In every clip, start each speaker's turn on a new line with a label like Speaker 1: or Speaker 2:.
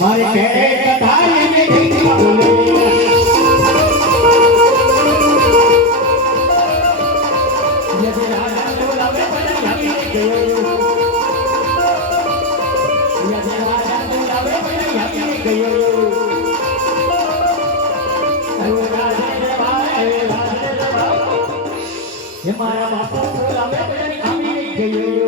Speaker 1: મારી ઘરે ને ઢીંગલા બોલે યદિ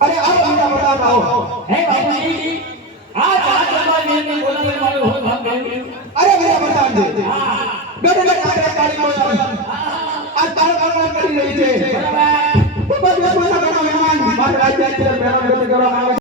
Speaker 1: બધાને નમન કરે યજે બધાને યજે બાપુ નમન કરે નમન કરે વાળવા નમન કરે વાળવા યજે બધાને આવીને બાપુ નમન કરે ગરીબમાં બાપા ગરીબમાં
Speaker 2: અરે આવો બીજા બધા આવો.
Speaker 1: હે બાપુજી આ ચાર દરબાર ને બોલાવે મારો હોત ભાગ ગયો
Speaker 2: અરે બીજા બધા આવો
Speaker 1: હા
Speaker 2: બેઠે